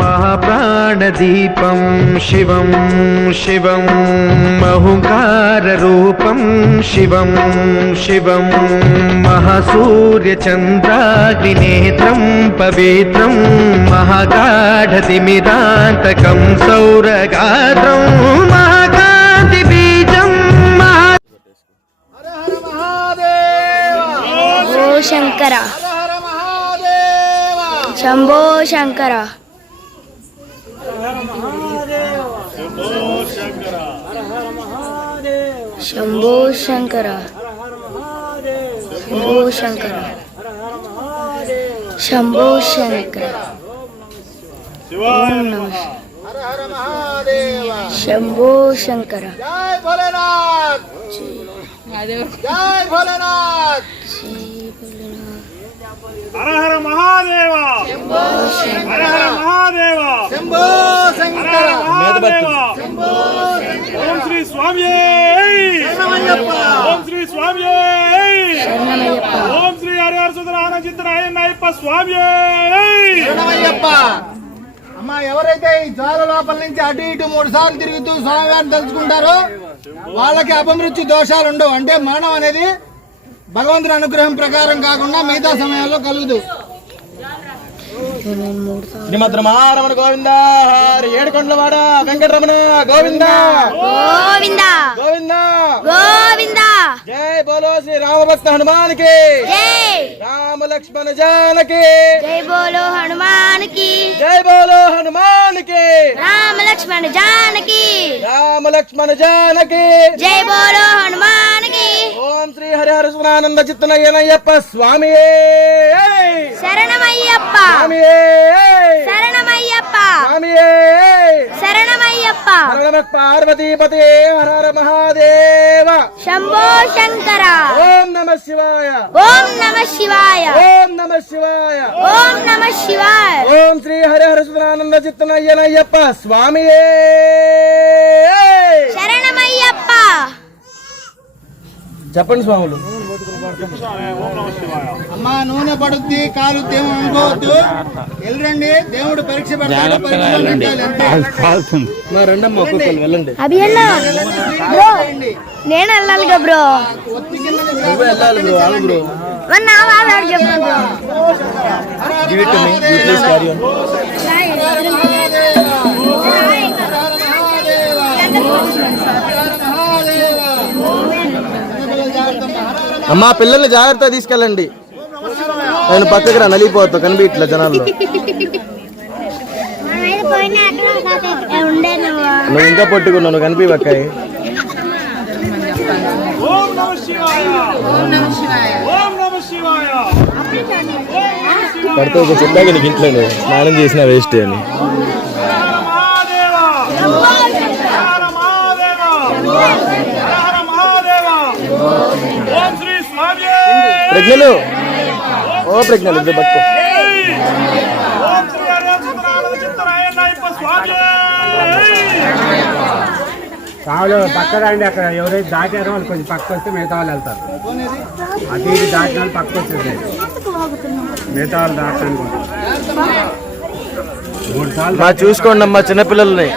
महाप्राणदीपं शिवं शिवं महंकाररूपं शिवं शिवं महासूर्यचन्द्राग्निनेत्रं पवित्रं महागाढतिमिरान्तकं सौरगात्रं महाकान्तिबीजं शंकर शंभो शंकर शंभो शंकर शंभो शंकर शंभो शंकर ओम नमः शंभो शंकर जय भोलेनाथ जय भोलेनाथ हर हर महादेव हर हर महादेव शंभो शंकर ओम श्री स्वामी ओम श्री स्वामी ओम श्री हरिहर सुंदरानंद चित्तरायप्पा स्वामी అమ్మా ఎవరైతే ఈ జ్వాల లోపల నుంచి అటు ఇటు 3 సార్లు తిరుగుతూ స్వామివారిని తలుచుకుంటారో వాళ్ళకి అపమృత్యు దోషాలు ఉండవు. అంటే మరణం అనేది భగవంతుని అనుగ్రహం ప్రకారం కాకుండా మిగతా సమయాల్లో కలుగుదు. శ్రీమద్రమారమణ గోవింద హరి ఏడుకొండలవాడ వెంకటరమణ గోవింద गोविंद గోవింద गोविंद జై బోలో శ్రీ రామభక్త హనుమాన్ కి जय రామ లక్ష్మణ జానకి जय बोलो हनुमान की జై బోలో హనుమాన్ కి राम लक्ष्मण जानकी రామ లక్ష్మణ జానకి जय बोलो हनुमान की ఓం శ్రీ హరిహర సునానంద చిత్తనయ్యనయ్యప్ప స్వామి शरणमయ్యప్ప స్వామి शरणमయ్యప్ప స్వామి शरणमయ్యప్ప హర నమ పార్వతీపతే హర హర మహాదేవ शंभो शंकर ఓం నమ శివాయ ओम नमः शिवाय ఓం నమ శివాయ ओम नमः शिवाय ఓం శ్రీ హరిహర సునానంద చిత్తనయ్యనయ్యప్ప స్వామి शरणमయ్యప్ప చెప్పండి స్వాములు. అమ్మా నూనె పడుద్ది కాలుద్ది ఏమో అనుకోవద్దు. వెళ్ళండి దేవుడు పరీక్ష పెడతాడు. వెళ్ళండి అభి బ్రో నేను వెళ్ళాలిగా బ్రో వెళ్ళాలి బ్రో. ఆగు బ్రో. మరి నా వాళ్ళు చెప్పండి bro Give it to me. You please carry on. అమ్మా పిల్లల్ని జాగ్రత్తగా తీసుకెళ్ళండి. నేను పక్కకి రా నలిగిపోతా కనిపి ఇట్లా జనాల్లో. నువ్వు ఇంకా పట్టుకున్నావు నువ్వు కనిపి పక్కాయి. పడితే ఒక చెప్పాక నీకు ఇంట్లో స్నానం చేసిన వేస్ట్ అని. ప్రజ్ఞలు ఓ ప్రజ్ఞలు ఇద్దరు పట్టుకో. కావాలి పక్క రండి. అక్కడ ఎవరైతే దాటారో వాళ్ళు కొంచెం పక్క వస్తే మిగతా వాళ్ళు వెళ్తారు. అటు ఇటు దాటిన వాళ్ళు పక్క వచ్చేసాయి. మిగతా వాళ్ళు దాటడానికి 3 సార్లు చూసుకోండి అమ్మా చిన్నపిల్లల్ని.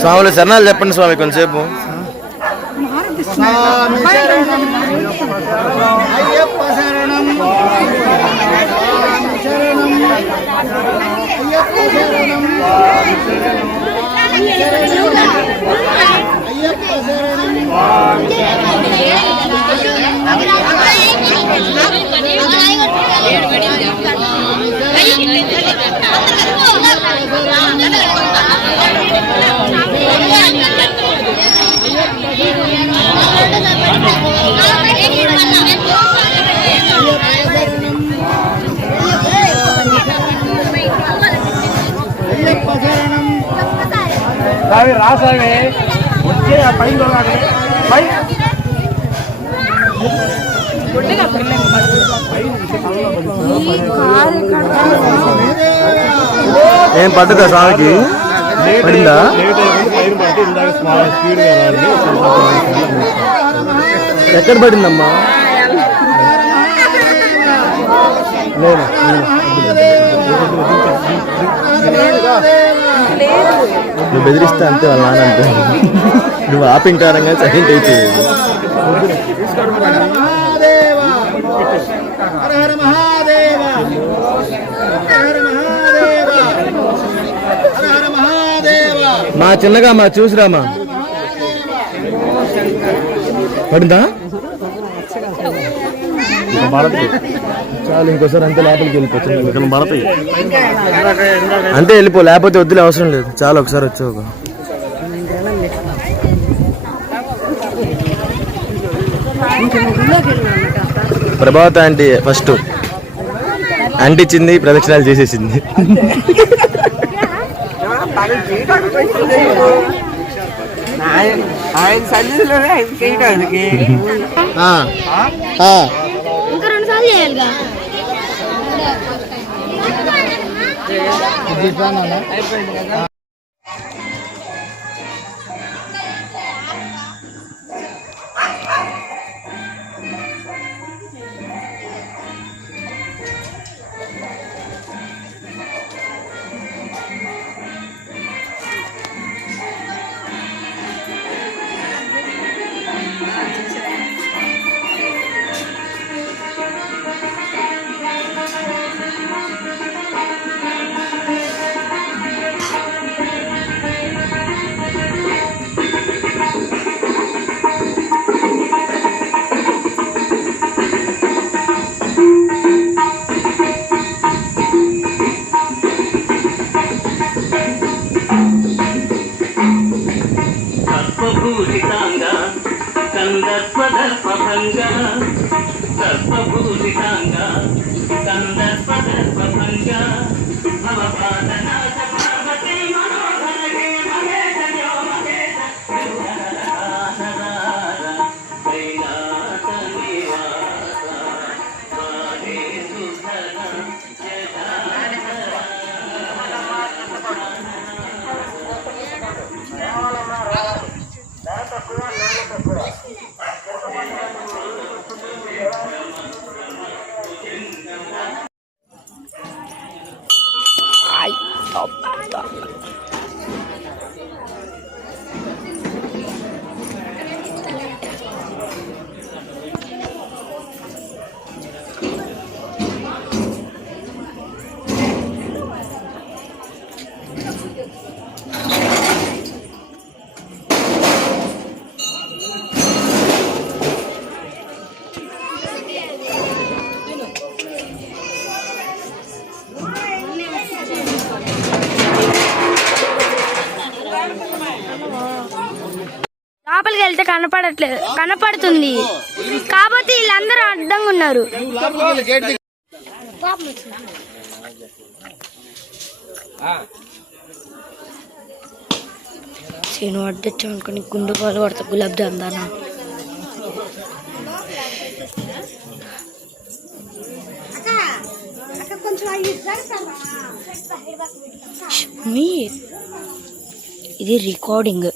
స్వాములు శరణాలు చెప్పండి స్వామి కొంచెంసేపు. అయ్యప్ప శరణం శరణం అయ్యప్ప శరణం అయ్యప్ప శరణం. రాసావే వచ్చే ఆ పైన ఏం పడ్డదా స్వామికి పడిందా ఎక్కడ పడిందమ్మా నువ్వు బెదిరిస్తా అంతే వాళ్ళ నాన్న అంటే నువ్వు ఆపింటారంగా సైలెంట్ అయిపోయింది మా చిన్నగా మా చూసిరామా పడిందా చాలు ఇంకోసారి అంతే లోపలికి వెళ్ళిపోతుంది అంతే వెళ్ళిపో లేకపోతే వద్దులే అవసరం లేదు చాలు ఒకసారి వచ్చావు ప్రభావత ఆంటీ ఫస్ట్ అంటించింది ప్రదక్షిణాలు చేసేసింది ఆయన సన్నిధిలోనే ఆయన చేయడానికి ఇంకా 2 సార్లు చేయాలిగా అయిపోయింది కదా. సర్వభూషితాంగ కందర్పదర్పభంగ సర్వభూషితాంగ కందర్పదర్పభంగ భవపాదనాశ పార్వతీ మనోహరే మహేశయో మహేశ కైలాస నివాస వారే సుధర లోపలికి వెళ్తే కనపడట్లేదు, కనపడుతుంది కాబట్టి వీళ్ళందరూ అడ్డంగా ఉన్నారు. నేను అడ్డొచ్చా అనుకుని గుండు పాలు కొడతా గులాబ్ జామ్ దానా. ఇది రికార్డింగ్.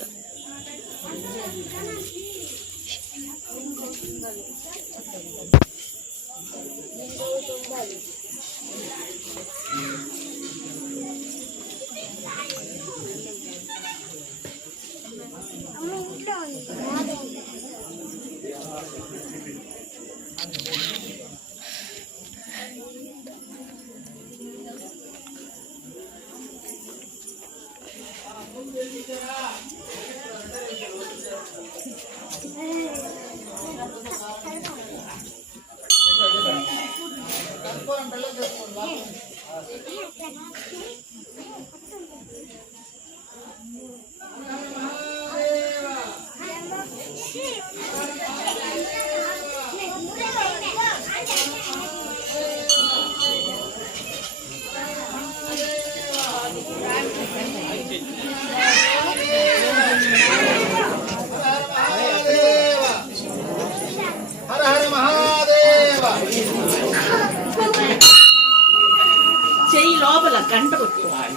లోపల గంట కొట్టుకోవాలి.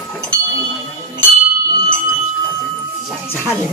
చాలు